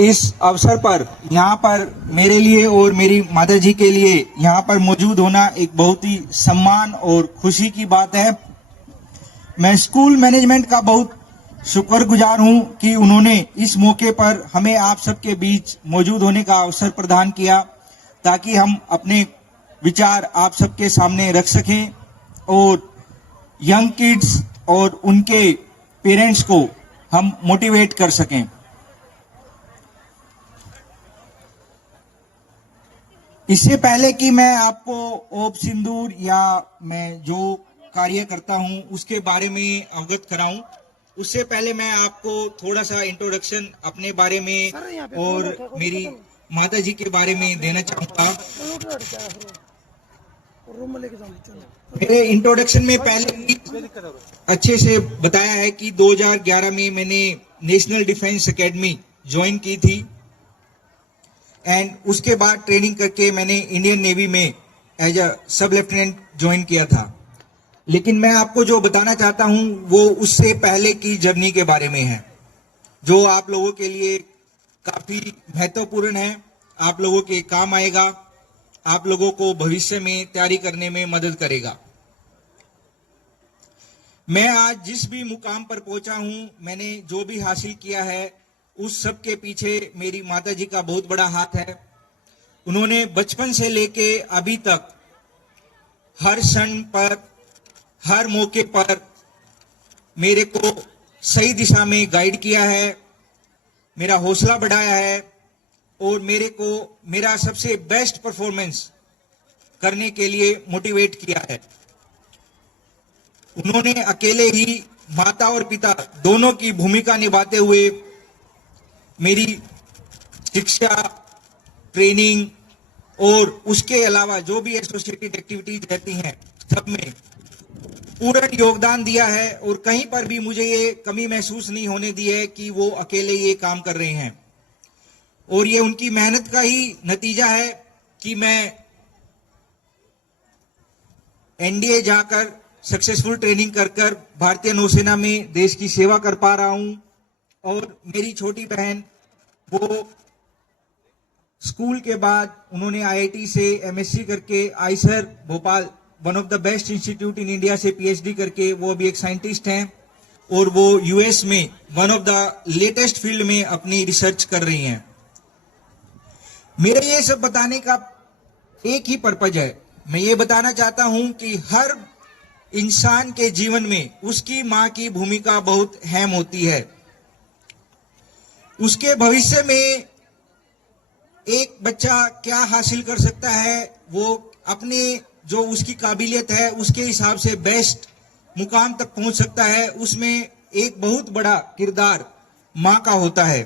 इस अवसर पर यहाँ पर मेरे लिए और मेरी माता जी के लिए यहाँ पर मौजूद होना एक बहुत ही सम्मान और खुशी की बात है। मैं स्कूल मैनेजमेंट का बहुत शुक्रगुजार हूँ कि उन्होंने इस मौके पर हमें आप सबके बीच मौजूद होने का अवसर प्रदान किया, ताकि हम अपने विचार आप सबके सामने रख सकें और यंग किड्स और उनके पेरेंट्स को हम मोटिवेट कर सकें। इससे पहले कि मैं आपको ओप सिंदूर या मैं जो कार्य करता हूं उसके बारे में अवगत कराऊं, उससे पहले मैं आपको थोड़ा सा इंट्रोडक्शन अपने बारे में और मेरी माता जी के बारे में देना चाहूंगा। मेरे इंट्रोडक्शन में पहले ही अच्छे से बताया है कि 2011 में मैंने नेशनल डिफेंस एकेडमी ज्वाइन की थी एंड उसके बाद ट्रेनिंग करके मैंने इंडियन नेवी में एज अ सब लेफ्टिनेंट ज्वाइन किया था। लेकिन मैं आपको जो बताना चाहता हूं वो उससे पहले की जर्नी के बारे में है, जो आप लोगों के लिए काफी महत्वपूर्ण है, आप लोगों के काम आएगा, आप लोगों को भविष्य में तैयारी करने में मदद करेगा। मैं आज जिस भी मुकाम पर पहुंचा हूं, मैंने जो भी हासिल किया है, उस सब के पीछे मेरी माता जी का बहुत बड़ा हाथ है। उन्होंने बचपन से लेके अभी तक हर क्षण पर, हर मौके पर मेरे को सही दिशा में गाइड किया है, मेरा हौसला बढ़ाया है और मेरे को मेरा सबसे बेस्ट परफॉर्मेंस करने के लिए मोटिवेट किया है। उन्होंने अकेले ही माता और पिता दोनों की भूमिका निभाते हुए मेरी शिक्षा, ट्रेनिंग और उसके अलावा जो भी एसोसिएटेड एक्टिविटीज रहती हैं सब में पूर्ण योगदान दिया है और कहीं पर भी मुझे ये कमी महसूस नहीं होने दी है कि वो अकेले ये काम कर रहे हैं। और ये उनकी मेहनत का ही नतीजा है कि मैं एनडीए जाकर सक्सेसफुल ट्रेनिंग कर भारतीय नौसेना में देश की सेवा कर पा रहा हूं। और मेरी छोटी बहन, वो स्कूल के बाद उन्होंने आईआईटी से एमएससी करके Eicher Bhopal, one of the best institute in India से पीएचडी करके वो अभी एक साइंटिस्ट हैं और वो यूएस में one of the latest field में अपनी रिसर्च कर रही हैं। मेरे ये सब बताने का एक ही पर्पज है। मैं ये बताना चाहता हूं कि हर इंसान के जीवन में उसकी मां की भूमिका बहुत अहम होती है। उसके भविष्य में एक बच्चा क्या हासिल कर सकता है, वो अपने जो उसकी काबिलियत है उसके हिसाब से बेस्ट मुकाम तक पहुंच सकता है। उसमें एक बहुत बड़ा किरदार मां का होता है।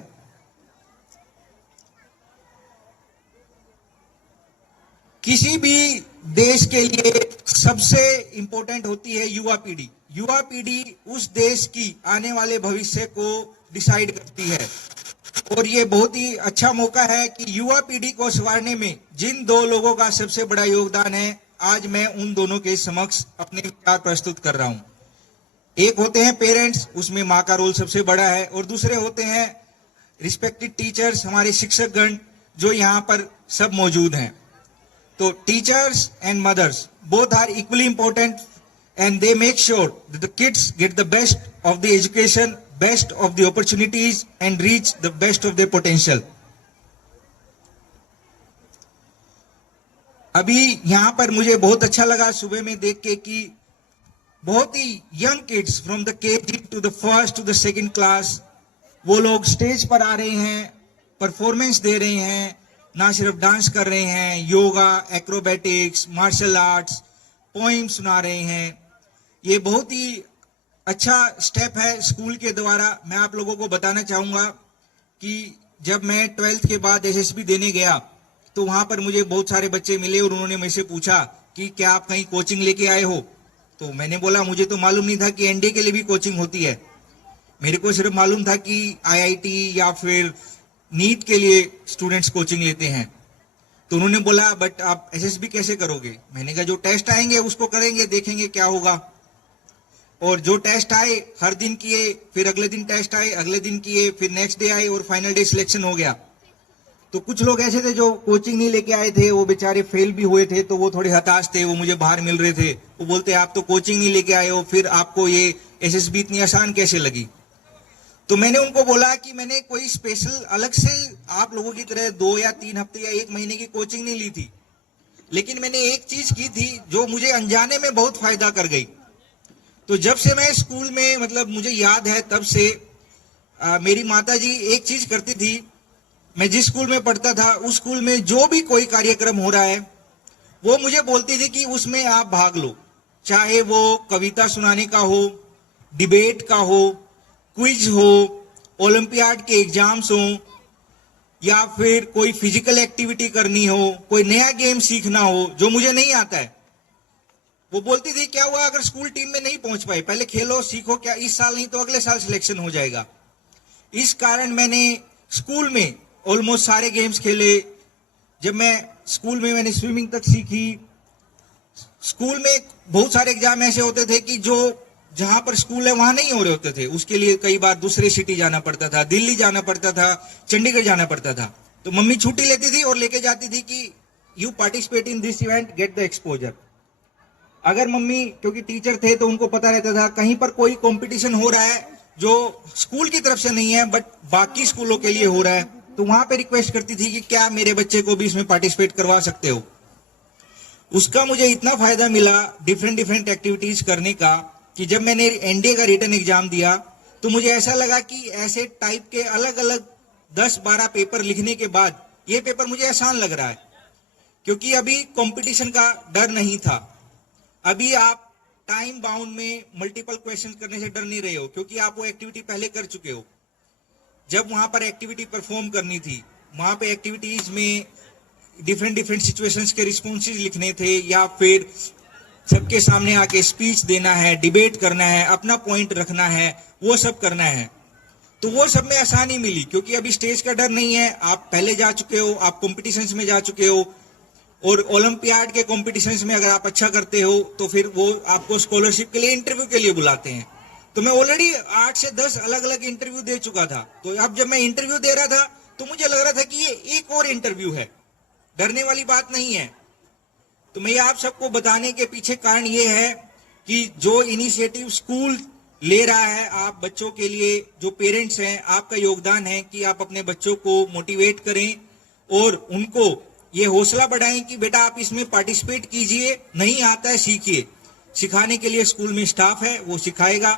किसी भी देश के लिए सबसे इंपॉर्टेंट होती है युवा पीढ़ी। युवा पीढ़ी उस देश की आने वाले भविष्य को डिसाइड करती है और ये बहुत ही अच्छा मौका है कि युवा पीढ़ी को संवारने में जिन दो लोगों का सबसे बड़ा योगदान है, आज मैं उन दोनों के समक्ष अपने विचार प्रस्तुत कर रहा हूं। एक होते हैं पेरेंट्स, उसमें मां का रोल सबसे बड़ा है, और दूसरे होते हैं रिस्पेक्टेड टीचर्स, हमारे शिक्षकगण जो यहाँ पर सब मौजूद हैं। तो teachers and mothers both are equally important and they make sure that the kids get the best of the education, best of the opportunities and reach the best of their potential. अभी यहाँ पर मुझे बहुत अच्छा लगा सुबह में देख के कि बहुत ही young kids from the KG to the first to the second class, वो लोग स्टेज पर आ रहे हैं, परफॉर्मेंस दे रहे हैं, ना सिर्फ डांस कर रहे हैं, yoga, acrobatics, martial arts, poem सुना रहे हैं। ये बहुत ही अच्छा स्टेप है स्कूल के द्वारा। मैं आप लोगों को बताना चाहूंगा कि जब मैं 12th के बाद एसएसबी देने गया तो वहां पर मुझे बहुत सारे बच्चे मिले और उन्होंने मुझसे पूछा कि क्या आप कहीं कोचिंग लेके आए हो। तो मैंने बोला मुझे तो मालूम नहीं था कि एनडीए के लिए भी कोचिंग होती है। मेरे को सिर्फ मालूम था कि आईआईटी या फिर नीट के लिए स्टूडेंट्स कोचिंग लेते हैं। तो उन्होंने बोला बट आप एसएसबी कैसे करोगे। मैंने कहा जो टेस्ट आएंगे उसको करेंगे, देखेंगे क्या होगा। और जो टेस्ट आए हर दिन किए, फिर अगले दिन टेस्ट आए, अगले दिन किए, फिर नेक्स्ट डे आए और फाइनल डे सिलेक्शन हो गया। तो कुछ लोग ऐसे थे जो कोचिंग नहीं लेके आए थे, वो बेचारे फेल भी हुए थे, तो वो थोड़े हताश थे, वो मुझे बाहर मिल रहे थे, वो बोलते आप तो कोचिंग नहीं लेके आए हो, फिर आपको ये एसएसबी इतनी आसान कैसे लगी। तो मैंने उनको बोला कि मैंने कोई स्पेशल अलग से आप लोगों की तरह 2 या 3 हफ्ते या 1 महीने की कोचिंग नहीं ली थी, लेकिन मैंने एक चीज की थी जो मुझे अनजाने में बहुत फायदा कर गई। तो जब से मैं स्कूल में, मतलब मुझे याद है तब से मेरी माता जी एक चीज करती थी। मैं जिस स्कूल में पढ़ता था उस स्कूल में जो भी कोई कार्यक्रम हो रहा है वो मुझे बोलती थी कि उसमें आप भाग लो, चाहे वो कविता सुनाने का हो, डिबेट का हो, क्विज हो, ओलंपियाड के एग्जाम्स हो, या फिर कोई फिजिकल एक्टिविटी करनी हो, कोई नया गेम सीखना हो जो मुझे नहीं आता है। वो बोलती थी क्या हुआ अगर स्कूल टीम में नहीं पहुंच पाए, पहले खेलो सीखो, क्या इस साल नहीं तो अगले साल सिलेक्शन हो जाएगा। इस कारण मैंने स्कूल में ऑलमोस्ट सारे गेम्स खेले। जब मैं स्कूल में मैंने स्विमिंग तक सीखी। स्कूल में बहुत सारे एग्जाम ऐसे होते थे कि जो जहां पर स्कूल है वहां नहीं हो रहे होते थे, उसके लिए कई बार दूसरे सिटी जाना पड़ता था, दिल्ली जाना पड़ता था, चंडीगढ़ जाना पड़ता था। तो मम्मी छुट्टी लेती थी और लेके जाती थी कि you participate in this event, get the exposure. अगर मम्मी, क्योंकि टीचर थे तो उनको पता रहता था कहीं पर कोई कंपटीशन हो रहा है जो स्कूल की तरफ से नहीं है बट बाकी स्कूलों के लिए हो रहा है, तो वहां पे रिक्वेस्ट करती थी कि क्या मेरे बच्चे को भी इसमें पार्टिसिपेट करवा सकते हो। उसका मुझे इतना फायदा मिला डिफरेंट डिफरेंट एक्टिविटीज करने का कि जब मैंने एनडीए का रिटन एग्जाम दिया तो मुझे ऐसा लगा कि ऐसे टाइप के अलग अलग 10-12 पेपर लिखने के बाद ये पेपर मुझे आसान लग रहा है, क्योंकि अभी कंपटीशन का डर नहीं था। अभी आप टाइम बाउंड में मल्टीपल क्वेश्चन करने से डर नहीं रहे हो, क्योंकि आप वो एक्टिविटी पहले कर चुके हो। जब वहां पर एक्टिविटी परफॉर्म करनी थी, वहां पे एक्टिविटीज में डिफरेंट डिफरेंट सिचुएशंस के रिस्पॉन्सेज लिखने थे, या फिर सबके सामने आके स्पीच देना है, डिबेट करना है, अपना पॉइंट रखना है, वो सब करना है। तो वो सब में आसानी मिली, क्योंकि अभी स्टेज का डर नहीं है, आप पहले जा चुके हो, आप कॉम्पिटिशन्स में जा चुके हो, और ओलंपियाड के कॉम्पिटिशन्स में अगर आप अच्छा करते हो तो फिर वो आपको स्कॉलरशिप के लिए इंटरव्यू के लिए बुलाते हैं। तो मैं ऑलरेडी 8 से 10 अलग अलग इंटरव्यू दे चुका था। तो अब जब मैं इंटरव्यू दे रहा था तो मुझे लग रहा था कि ये एक और इंटरव्यू है, डरने वाली बात नहीं है। तो मैं आप सबको बताने के पीछे कारण ये है कि जो इनिशिएटिव स्कूल ले रहा है आप बच्चों के लिए, जो पेरेंट्स हैं, आपका योगदान है कि आप अपने बच्चों को मोटिवेट करें और उनको ये हौसला बढ़ाएं कि बेटा आप इसमें पार्टिसिपेट कीजिए, नहीं आता है सीखिए। सिखाने के लिए स्कूल में स्टाफ है, वो सिखाएगा।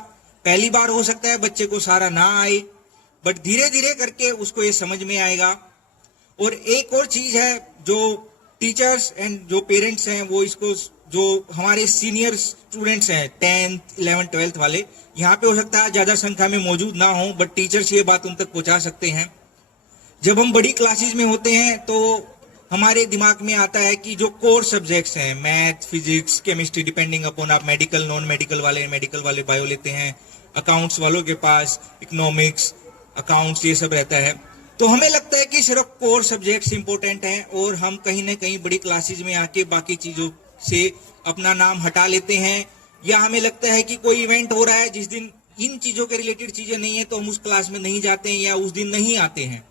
पहली बार हो सकता है बच्चे को सारा ना आए, बट धीरे धीरे करके उसको ये समझ में आएगा। और एक और चीज है, जो टीचर्स एंड जो पेरेंट्स हैं वो इसको, जो हमारे सीनियर स्टूडेंट्स हैं 10th 11th 12th वाले, यहाँ पे हो सकता है ज्यादा संख्या में मौजूद ना हो, बट टीचर्स ये बात उन तक पहुंचा सकते हैं। जब हम बड़ी क्लासेस में होते हैं तो हमारे दिमाग में आता है कि जो कोर सब्जेक्ट्स हैं, math, physics, chemistry, depending upon आप मेडिकल, नॉन मेडिकल वाले बायो लेते हैं, अकाउंट्स वालों के पास इकोनॉमिक्स, अकाउंट्स, ये सब रहता है। तो हमें लगता है कि सिर्फ कोर सब्जेक्ट्स इंपॉर्टेंट हैं और हम कहीं ना कहीं बड़ी क्लासेज में आके बाकी चीजों से अपना नाम हटा लेते हैं, या हमें लगता है कि कोई इवेंट हो रहा है जिस दिन इन चीजों के रिलेटेड चीजें नहीं है तो हम उस क्लास में नहीं जाते हैं या उस दिन नहीं आते हैं।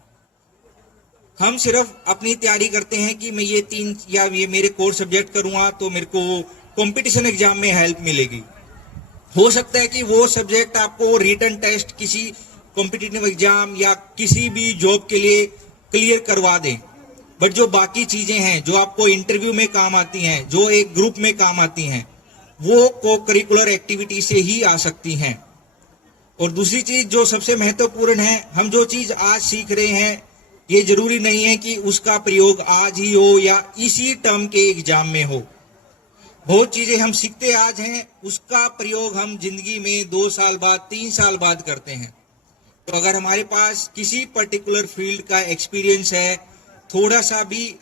हम सिर्फ अपनी तैयारी करते हैं कि मैं ये 3 या ये मेरे कोर सब्जेक्ट करूंगा तो मेरे को कंपटीशन एग्जाम में हेल्प मिलेगी। हो सकता है कि वो सब्जेक्ट आपको रिटन टेस्ट किसी कॉम्पिटिटिव एग्जाम या किसी भी जॉब के लिए क्लियर करवा दें, बट जो बाकी चीजें हैं जो आपको इंटरव्यू में काम आती हैं, जो एक ग्रुप में काम आती हैं, वो को करिकुलर एक्टिविटी से ही आ सकती हैं। और दूसरी चीज जो सबसे महत्वपूर्ण है, हम जो चीज आज सीख रहे हैं ये जरूरी नहीं है कि उसका प्रयोग आज ही हो या इसी टर्म के एग्जाम में हो। बहुत चीजें हम सीखते आज हैं, उसका प्रयोग हम जिंदगी में 2 साल बाद, 3 साल बाद करते हैं। तो अगर हमारे पास किसी पर्टिकुलर फील्ड का एक्सपीरियंस है, थोड़ा सा भी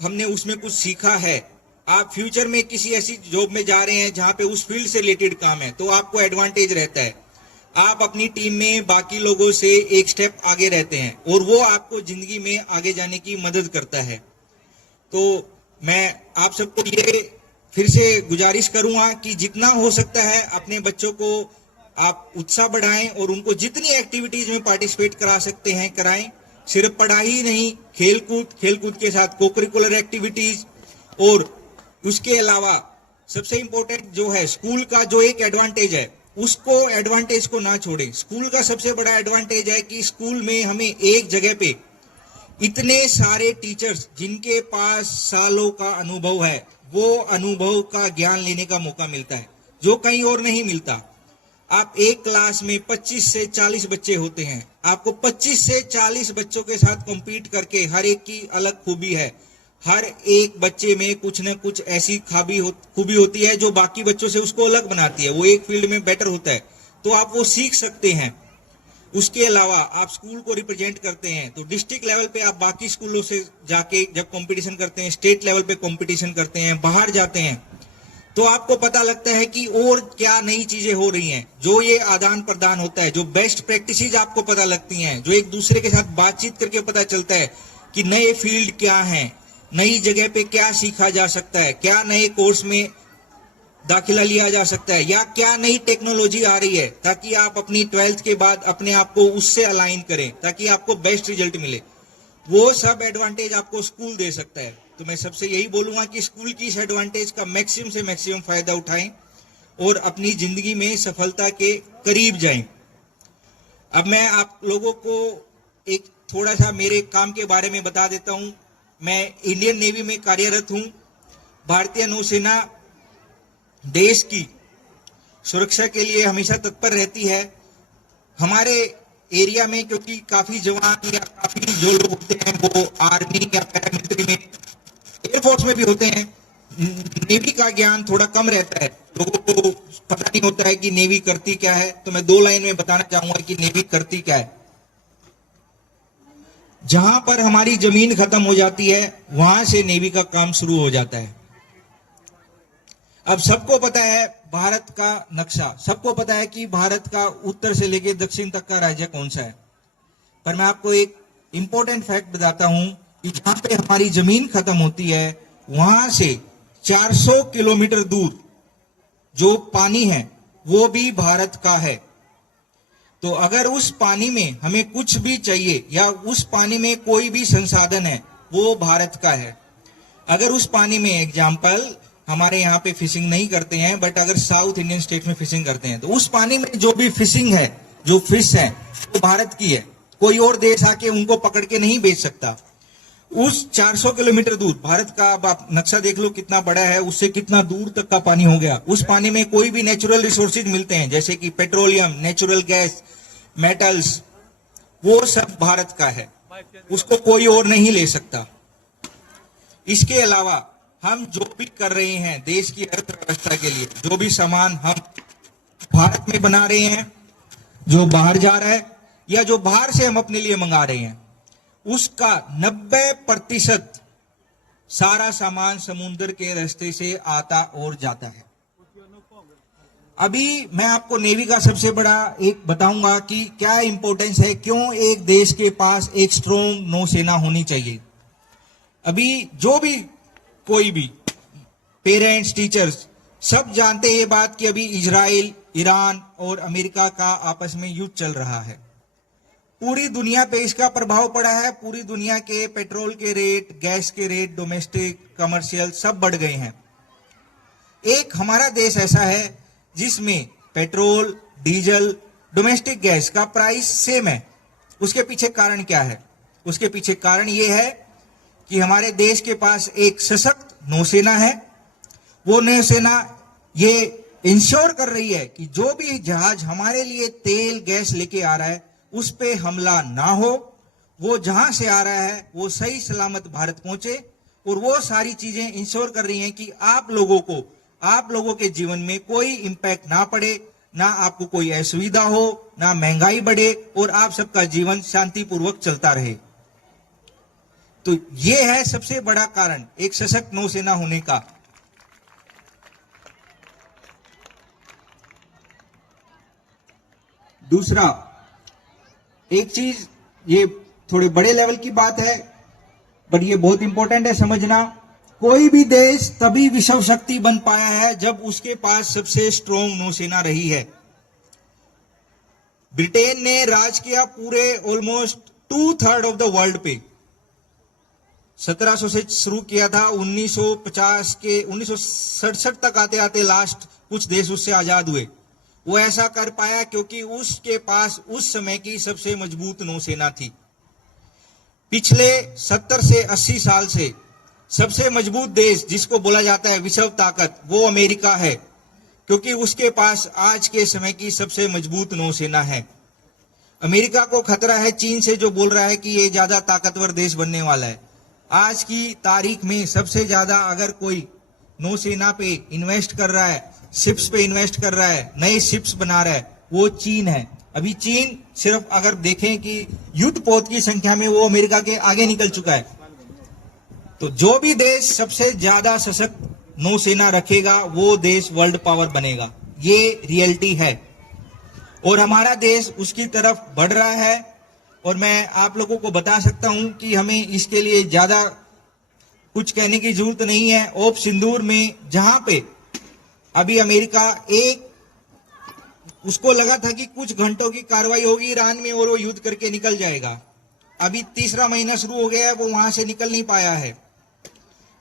हमने उसमें कुछ सीखा है, आप फ्यूचर में किसी ऐसी जॉब में जा रहे हैं जहां पे उस फील्ड से रिलेटेड काम है, तो आपको एडवांटेज रहता है। आप अपनी टीम में बाकी लोगों से एक स्टेप आगे रहते हैं और वो आपको जिंदगी में आगे जाने की मदद करता है। तो मैं आप सबको ये फिर से गुजारिश करूंगा कि जितना हो सकता है अपने बच्चों को आप उत्साह बढ़ाएं और उनको जितनी एक्टिविटीज में पार्टिसिपेट करा सकते हैं कराएं। सिर्फ पढ़ाई ही नहीं, खेलकूद के साथ कोकरिकुलर एक्टिविटीज, और उसके अलावा सबसे इंपॉर्टेंट जो है स्कूल का जो एक एडवांटेज है, उसको एडवांटेज को ना छोड़ें। स्कूल का सबसे बड़ा एडवांटेज है कि स्कूल में हमें एक जगह पे इतने सारे टीचर्स जिनके पास सालों का अनुभव है, वो अनुभव का ज्ञान लेने का मौका मिलता है जो कहीं और नहीं मिलता। आप एक क्लास में 25 से 40 बच्चे होते हैं, आपको 25 से 40 बच्चों के साथ कॉम्पीट करके, हर एक की अलग खूबी है, हर एक बच्चे में कुछ न कुछ ऐसी खूबी होती है जो बाकी बच्चों से उसको अलग बनाती है, वो एक फील्ड में बेटर होता है, तो आप वो सीख सकते हैं। उसके अलावा आप स्कूल को रिप्रेजेंट करते हैं, तो डिस्ट्रिक्ट लेवल पे आप बाकी स्कूलों से जाके जब कंपटीशन करते हैं, स्टेट लेवल पे कंपटीशन करते हैं, बाहर जाते हैं, तो आपको पता लगता है कि और क्या नई चीजें हो रही हैं, जो ये आदान प्रदान होता है, जो बेस्ट प्रैक्टिसेस आपको पता लगती हैं, जो एक दूसरे के साथ बातचीत करके पता चलता है कि नए फील्ड क्या हैं, नई जगह पे क्या सीखा जा सकता है, क्या नए कोर्स में दाखिला लिया जा सकता है, या क्या नई टेक्नोलॉजी आ रही है, ताकि आप अपनी 12th के बाद अपने आप को उससे अलाइन करें, ताकि आपको बेस्ट रिजल्ट मिले। वो सब एडवांटेज आपको स्कूल दे सकता है। तो मैं सबसे यही बोलूंगा कि स्कूल की इस एडवांटेज का मैक्सिमम से मैक्सिमम फायदा उठाएं और अपनी जिंदगी में सफलता के करीब जाएं। अब मैं आप लोगों को एक थोड़ा सा मेरे काम के बारे में बता देता हूं। मैं इंडियन नेवी में कार्यरत हूं। भारतीय नौसेना देश की सुरक्षा के लिए हमेशा तत्पर रहती है। हमारे एरिया में क्योंकि काफी जवान या काफी जो लोग होते हैं वो आर्मी या पैरामिलिट्री में, एयरफोर्स में भी होते हैं, नेवी का ज्ञान थोड़ा कम रहता है, लोगों को पता नहीं होता है कि नेवी करती क्या है। तो मैं 2 लाइन में बताना चाहूंगा कि नेवी करती क्या है। जहां पर हमारी जमीन खत्म हो जाती है वहां से नेवी का काम शुरू हो जाता है। अब सबको पता है भारत का नक्शा, सबको पता है कि भारत का उत्तर से लेकर दक्षिण तक का राज्य कौन सा है, पर मैं आपको एक इंपॉर्टेंट फैक्ट बताता हूं कि जहां पे हमारी जमीन खत्म होती है वहां से 400 किलोमीटर दूर जो पानी है वो भी भारत का है। तो अगर उस पानी में हमें कुछ भी चाहिए या उस पानी में कोई भी संसाधन है वो भारत का है। अगर उस पानी में, एग्जाम्पल, हमारे यहाँ पे फिशिंग नहीं करते हैं, बट अगर साउथ इंडियन स्टेट में फिशिंग करते हैं, तो उस पानी में जो भी फिशिंग है, जो फिश है, वो भारत की है। कोई और देश आके उनको पकड़ के नहीं बेच सकता। उस 400 किलोमीटर दूर भारत का, अब आप नक्शा देख लो कितना बड़ा है, उससे कितना दूर तक का पानी हो गया। उस पानी में कोई भी नेचुरल रिसोर्सेज मिलते हैं, जैसे कि पेट्रोलियम, नेचुरल गैस, मेटल्स, वो सब भारत का है, उसको कोई और नहीं ले सकता। इसके अलावा हम जो भी कर रहे हैं देश की अर्थव्यवस्था के लिए, जो भी सामान हम भारत में बना रहे हैं, जो बाहर जा रहा है या जो बाहर से हम अपने लिए मंगा रहे हैं, उसका 90% सारा सामान समुद्र के रास्ते से आता और जाता है। अभी मैं आपको नेवी का सबसे बड़ा एक बताऊंगा कि क्या इंपॉर्टेंस है, क्यों एक देश के पास एक स्ट्रॉन्ग नौसेना होनी चाहिए। अभी जो भी कोई भी पेरेंट्स, टीचर्स सब जानते हैं ये बात कि अभी इजराइल, ईरान और अमेरिका का आपस में युद्ध चल रहा है। पूरी दुनिया पे इसका प्रभाव पड़ा है। पूरी दुनिया के पेट्रोल के रेट, गैस के रेट, डोमेस्टिक, कमर्शियल सब बढ़ गए हैं। एक हमारा देश ऐसा है जिसमें पेट्रोल, डीजल, डोमेस्टिक गैस का प्राइस सेम है। उसके पीछे कारण क्या है? उसके पीछे कारण यह है कि हमारे देश के पास एक सशक्त नौसेना है। वो नौसेना ये इंश्योर कर रही है कि जो भी जहाज हमारे लिए तेल, गैस लेके आ रहा है उस पे हमला ना हो, वो जहां से आ रहा है वो सही सलामत भारत पहुंचे, और वो सारी चीजें इंश्योर कर रही हैं कि आप लोगों के जीवन में कोई इंपैक्ट ना पड़े, ना आपको कोई असुविधा हो, ना महंगाई बढ़े, और आप सबका जीवन शांतिपूर्वक चलता रहे। तो ये है सबसे बड़ा कारण एक सशक्त नौसेना होने का। दूसरा एक चीज, ये थोड़े बड़े लेवल की बात है बट ये बहुत इंपॉर्टेंट है समझना, कोई भी देश तभी विश्व शक्ति बन पाया है जब उसके पास सबसे स्ट्रॉन्ग नौसेना रही है। ब्रिटेन ने राज किया पूरे ऑलमोस्ट 2/3 ऑफ द वर्ल्ड पे। 1700 से शुरू किया था, 1950 के 1967 तक आते आते लास्ट कुछ देश उससे आजाद हुए। वो ऐसा कर पाया क्योंकि उसके पास उस समय की सबसे मजबूत नौसेना थी। पिछले 70 से 80 साल से सबसे मजबूत देश जिसको बोला जाता है विश्व ताकत, वो अमेरिका है, क्योंकि उसके पास आज के समय की सबसे मजबूत नौसेना है। अमेरिका को खतरा है चीन से, जो बोल रहा है कि ये ज्यादा ताकतवर देश बनने वाला है। आज की तारीख में सबसे ज्यादा अगर कोई नौसेना पे इन्वेस्ट कर रहा है, शिप्स पे इन्वेस्ट कर रहा है, नए शिप्स बना रहा है, वो चीन है। अभी चीन सिर्फ अगर देखें कि युद्ध पोत की संख्या में वो अमेरिका के आगे निकल चुका है। तो जो भी देश सबसे ज्यादा सशक्त नौसेना रखेगा वो देश वर्ल्ड पावर बनेगा, ये रियलिटी है और हमारा देश उसकी तरफ बढ़ रहा है। और मैं आप लोगों को बता सकता हूं कि हमें इसके लिए ज्यादा कुछ कहने की जरूरत नहीं है। ओप सिंदूर में जहां पे अभी अमेरिका उसको लगा था कि कुछ घंटों की कार्रवाई होगी ईरान में और वो युद्ध करके निकल जाएगा, अभी तीसरा महीना शुरू हो गया है, वो वहां से निकल नहीं पाया है।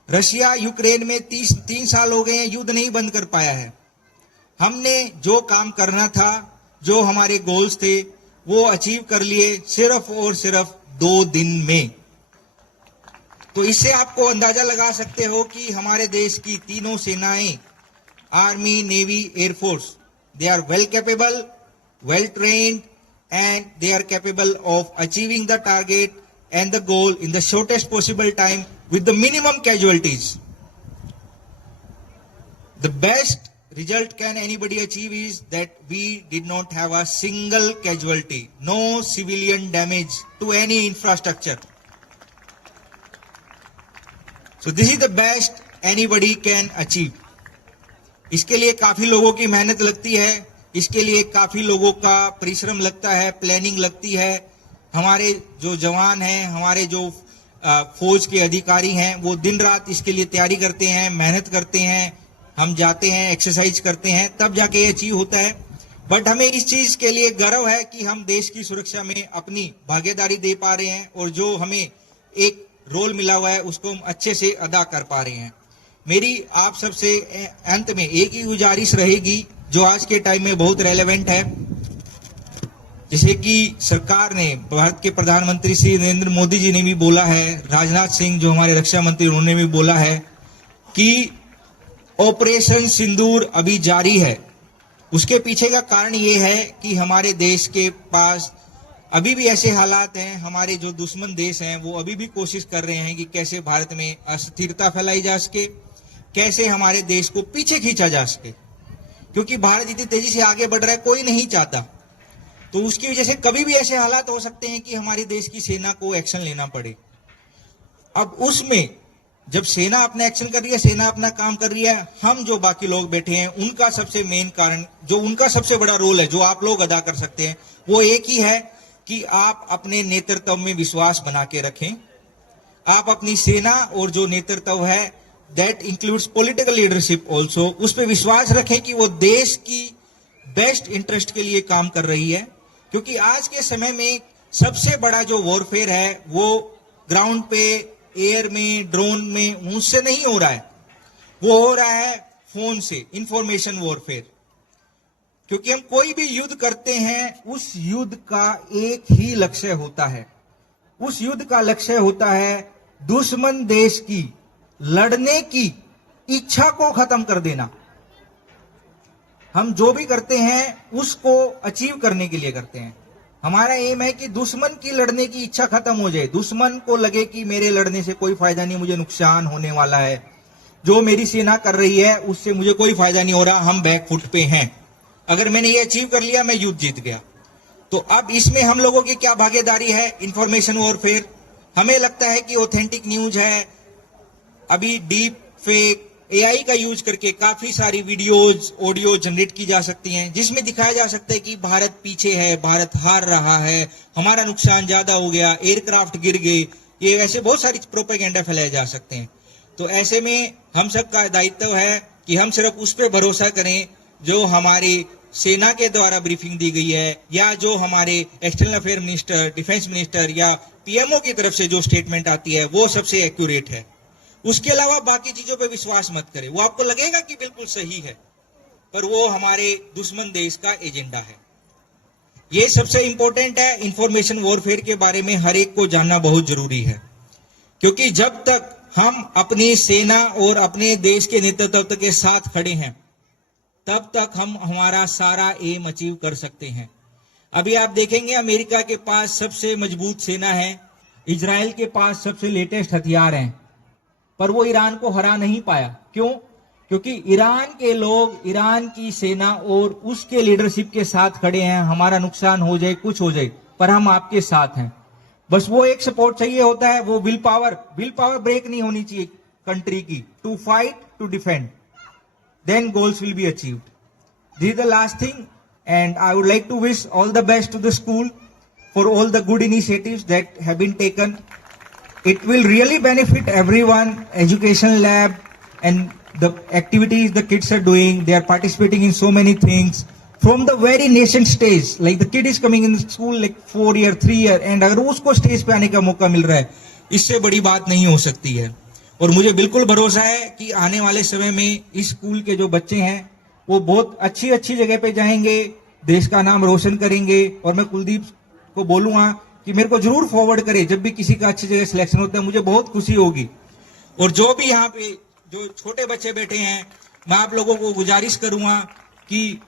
रशिया यूक्रेन में 3 साल हो गए हैं, युद्ध नहीं बंद कर पाया है। हमने जो काम करना था, जो हमारे गोल्स थे, वो अचीव कर लिए सिर्फ और सिर्फ 2 दिन में। तो इससे आपको अंदाजा लगा सकते हो कि हमारे देश की तीनों सेनाएं, army, navy, air force, they are well capable, well trained, and they are capable of achieving the target and the goal in the shortest possible time with the minimum casualties. The best result can anybody achieve is that we did not have a single casualty, no civilian damage to any infrastructure. So this is the best anybody can achieve. इसके लिए काफी लोगों की मेहनत लगती है, इसके लिए काफी लोगों का परिश्रम लगता है, प्लानिंग लगती है। हमारे जो जवान हैं, हमारे जो फौज के अधिकारी हैं, वो दिन रात इसके लिए तैयारी करते हैं, मेहनत करते हैं। हम जाते हैं, एक्सरसाइज करते हैं, तब जाके ये अचीव होता है। बट हमें इस चीज के लिए गर्व है कि हम देश की सुरक्षा में अपनी भागीदारी दे पा रहे हैं और जो हमें एक रोल मिला हुआ है उसको हम अच्छे से अदा कर पा रहे हैं। मेरी आप सबसे अंत में एक ही गुजारिश रहेगी जो आज के टाइम में बहुत रेलेवेंट है। जैसे कि सरकार ने, भारत के प्रधानमंत्री श्री नरेंद्र मोदी जी ने भी बोला है, राजनाथ सिंह जो हमारे रक्षा मंत्री उन्होंने भी बोला है कि ऑपरेशन सिंदूर अभी जारी है। उसके पीछे का कारण ये है कि हमारे देश के पास अभी भी ऐसे हालात हैं, हमारे जो दुश्मन देश हैं वो अभी भी कोशिश कर रहे हैं कि कैसे भारत में अस्थिरता फैलाई जा सके, कैसे हमारे देश को पीछे खींचा जा सके। क्योंकि भारत इतनी तेजी से आगे बढ़ रहा है, कोई नहीं चाहता। तो उसकी वजह से कभी भी ऐसे हालात हो सकते हैं कि हमारे देश की सेना को एक्शन लेना पड़े। अब उसमें जब सेना अपना एक्शन कर रही है, सेना अपना काम कर रही है, हम जो बाकी लोग बैठे हैं उनका सबसे मेन कारण, जो उनका सबसे बड़ा रोल है जो आप लोग अदा कर सकते हैं, वो एक ही है कि आप अपने नेतृत्व में विश्वास बना के रखें। आप अपनी सेना और जो नेतृत्व है, that includes political leadership also, उस पर विश्वास रखें कि वो देश की बेस्ट इंटरेस्ट के लिए काम कर रही है। क्योंकि आज के समय में सबसे बड़ा जो वॉरफेयर है वो ग्राउंड पे, एयर में, ड्रोन में, उससे नहीं हो रहा है, वो हो रहा है फोन से, इंफॉर्मेशन वॉरफेयर। क्योंकि हम कोई भी युद्ध करते हैं, उस युद्ध का एक ही लक्ष्य होता है, उस युद्ध का लक्ष्य होता है दुश्मन देश की लड़ने की इच्छा को खत्म कर देना। हम जो भी करते हैं उसको अचीव करने के लिए करते हैं। हमारा एम है कि दुश्मन की लड़ने की इच्छा खत्म हो जाए, दुश्मन को लगे कि मेरे लड़ने से कोई फायदा नहीं, मुझे नुकसान होने वाला है, जो मेरी सेना कर रही है उससे मुझे कोई फायदा नहीं हो रहा, हम बैकफुट पे हैं। अगर मैंने ये अचीव कर लिया, मैं युद्ध जीत गया। तो अब इसमें हम लोगों की क्या भागीदारी है? Information warfare. हमें लगता है कि ऑथेंटिक न्यूज है, अभी डीप फेक, एआई का यूज करके काफी सारी वीडियोज, ऑडियो जनरेट की जा सकती हैं, जिसमें दिखाया जा सकता है कि भारत पीछे है, भारत हार रहा है, हमारा नुकसान ज्यादा हो गया, एयरक्राफ्ट गिर गए, ये वैसे बहुत सारी प्रोपेगेंडा फैलाए जा सकते हैं। तो ऐसे में हम सबका दायित्व है कि हम सिर्फ उस पर भरोसा करें जो हमारी सेना के द्वारा ब्रीफिंग दी गई है, या जो हमारे external affair minister, defence minister या पीएमओ की तरफ से जो स्टेटमेंट आती है वो सबसे एक्यूरेट है। उसके अलावा बाकी चीजों पे विश्वास मत करें। वो आपको लगेगा कि बिल्कुल सही है, पर वो हमारे दुश्मन देश का एजेंडा है। ये सबसे इंपॉर्टेंट है। इंफॉर्मेशन वॉरफेयर के बारे में हर एक को जानना बहुत जरूरी है, क्योंकि जब तक हम अपनी सेना और अपने देश के नेतृत्व के साथ खड़े हैं तब तक हम हमारा सारा एम अचीव कर सकते हैं। अभी आप देखेंगे अमेरिका के पास सबसे मजबूत सेना है, इजराइल के पास सबसे लेटेस्ट हथियार हैं, पर वो ईरान को हरा नहीं पाया। क्यों? क्योंकि ईरान के लोग, ईरान की सेना और उसके लीडरशिप के साथ खड़े हैं। हमारा नुकसान हो जाए, कुछ हो जाए, पर हम आपके साथ हैं। बस वो एक सपोर्ट चाहिए होता है, वो विल पावर ब्रेक नहीं होनी चाहिए कंट्री की। To fight, to defend, then goals will be achieved. This is the last thing, and I would like to wish all the best to the school for all the good initiatives that have been taken. It will really benefit everyone. Education lab and the activities the kids are doing, they are participating in so many things from the very nascent stage. Like the kid is coming in school like 4 year, 3 year, and अगर उसको stage पे आने का मौका मिल रहा है, इससे बड़ी बात नहीं हो सकती है। और मुझे बिल्कुल भरोसा है कि आने वाले समय में इस स्कूल के जो बच्चे हैं वो बहुत अच्छी अच्छी जगह पे जाएंगे, देश का नाम रोशन करेंगे। और मैं कुलदीप को बोलूंगा कि मेरे को जरूर फॉरवर्ड करे, जब भी किसी का अच्छी जगह सिलेक्शन होता है मुझे बहुत खुशी होगी। और जो भी यहाँ पे जो छोटे बच्चे बैठे हैं, मैं आप लोगों को गुजारिश करूंगा कि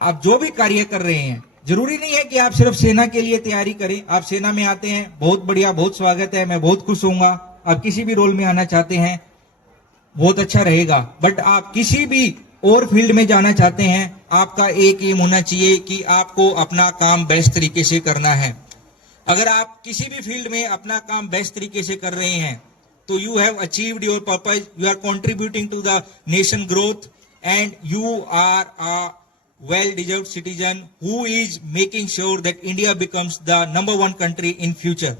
आप जो भी कार्य कर रहे हैं, जरूरी नहीं है कि आप सिर्फ सेना के लिए तैयारी करें। आप सेना में आते हैं, बहुत बढ़िया, बहुत स्वागत है, मैं बहुत खुश होऊंगा। आप किसी भी रोल में आना चाहते हैं, बहुत अच्छा रहेगा। बट आप किसी भी और फील्ड में जाना चाहते हैं, आपका एक एम होना चाहिए कि आपको अपना काम बेस्ट तरीके से करना है। अगर आप किसी भी फील्ड में अपना काम बेस्ट तरीके से कर रहे हैं तो you have achieved your purpose, you are contributing to the nation growth, and you are a well deserved citizen who is making sure that India becomes the number one country in future.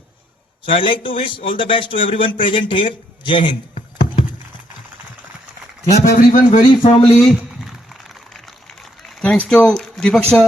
So I'd like to wish all the best to everyone present here. Jai Hind. Clap everyone very firmly. Thanks to Deepak sir.